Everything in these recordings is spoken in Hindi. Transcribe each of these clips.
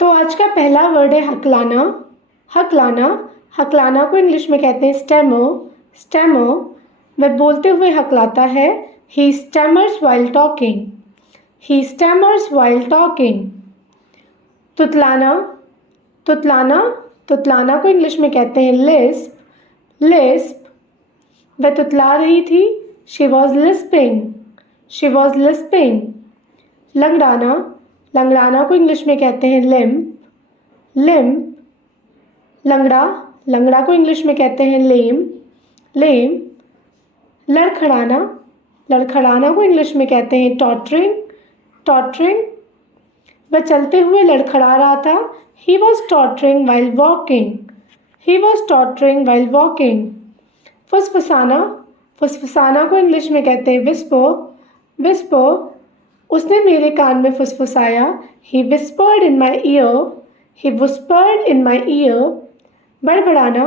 तो आज का पहला वर्ड है हकलाना। हकलाना, हकलाना को इंग्लिश में कहते हैं स्टेमो। स्टेमो, वह बोलते हुए हकलाता है। ही स्टेमर्स वाइल टॉकिंग। ही स्टेमर्स वाइल टॉकिंग। तुतलाना, तुतलाना, तुतलाना को इंग्लिश में कहते हैं लिस्प। लिस्प, वह तुतला रही थी। She was lisping. She was lisping. लंगड़ाना, लंगड़ाना को इंग्लिश में कहते हैं लिम्प। लिम्प, लंगड़ा, लंगड़ा को इंग्लिश में कहते हैं लेम। लेम। लड़खड़ाना, लड़खड़ाना को इंग्लिश में कहते हैं टॉटरिंग। टॉटरिंग, वह चलते हुए लड़खड़ा रहा था। He was tottering while walking. He was tottering while walking. फुसफुसाना, फुसफुसाना को इंग्लिश में कहते हैं विस्पर। विस्पर, उसने मेरे कान में फुसफुसाया। ही विस्पर्ड इन माई ईयर। ही विस्पर्ड इन माई ईयर। बड़बड़ाना,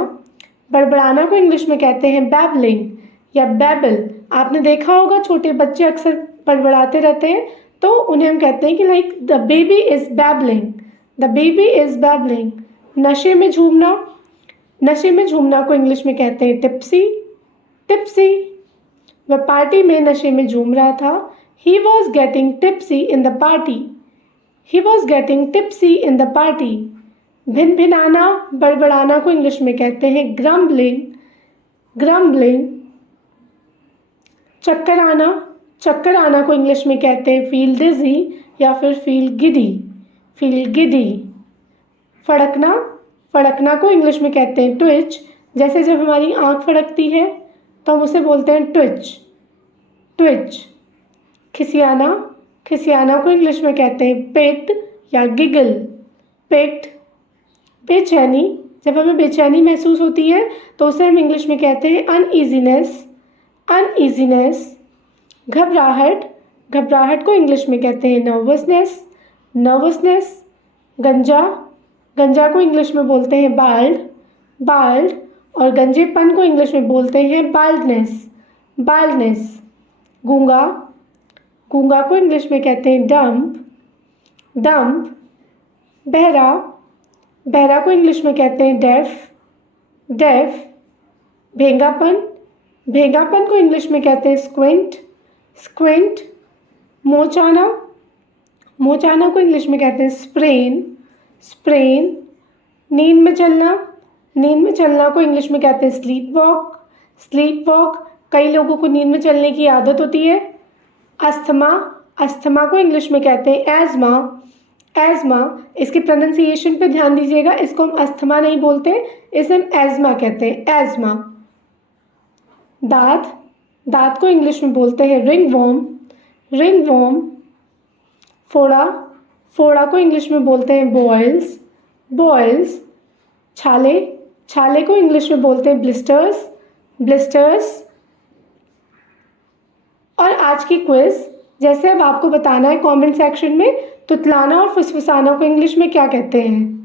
बड़बड़ाना को इंग्लिश में कहते हैं बैबलिंग या बैबल। आपने देखा होगा छोटे बच्चे अक्सर बड़बड़ाते रहते हैं, तो उन्हें हम कहते हैं कि like the baby is babbling. The baby is babbling. नशे में झूमना, नशे में झूमना को इंग्लिश में कहते हैं टिप्सी। टिप्सी, वह पार्टी में नशे में झूम रहा था। He was getting tipsy in the party. He was getting tipsy in the party. भिनभिनाना, बड़बड़ाना को इंग्लिश में कहते हैं grumbling. grumbling. चक्कर आना, चक्कर आना को इंग्लिश में कहते हैं feel dizzy या फिर feel giddy. feel giddy. फड़कना, फड़कना को इंग्लिश में कहते हैं twitch। जैसे जब हमारी आँख फड़कती है तो हम उसे बोलते हैं twitch. twitch. खिसियाना, खिसियाना को इंग्लिश में कहते हैं पिट या गिगल। पिट। बेचैनी, जब हमें बेचैनी महसूस होती है तो उसे हम इंग्लिश में कहते हैं अनईजीनेस। अनईजीनेस। घबराहट, घबराहट को इंग्लिश में कहते हैं नर्वसनेस। नर्वसनेस। गंजा, गंजा को इंग्लिश में बोलते हैं बाल्ड। बाल्ड, और गंजेपन को इंग्लिश में बोलते हैं बाल्डनेस। बाल्डनेस। गूंगा, गूंगा को इंग्लिश में कहते हैं डम्प। डम्प। बहरा, बहरा को इंग्लिश में कहते हैं डेफ। डेफ। भेंगापन, भेंगापन को इंग्लिश में कहते हैं स्क्विंट। स्क्विंट। मोचाना, मोचाना को इंग्लिश में कहते हैं स्प्रेन। स्प्रेन। नींद में चलना, नींद में चलना को इंग्लिश में कहते हैं स्लीप वॉक। स्लीप वॉक, कई लोगों को नींद में चलने की आदत होती है। अस्थमा, अस्थमा को इंग्लिश में कहते हैं एज़मा। एज़मा, इसकी प्रोनाउंसिएशन पे ध्यान दीजिएगा, इसको हम अस्थमा नहीं बोलते, इसे हम एज़मा कहते हैं, एज़मा। दांत, दांत को इंग्लिश में बोलते हैं रिंग वॉर्म। Ring warm. फोड़ा, फोड़ा को इंग्लिश में बोलते हैं बॉयल्स। बॉयल्स। छाले, छाले को इंग्लिश में बोलते हैं ब्लिस्टर्स। ब्लिस्टर्स। और आज की क्विज, जैसे अब आपको बताना है कमेंट सेक्शन में तुतलाना और फुसफुसाना को इंग्लिश में क्या कहते हैं।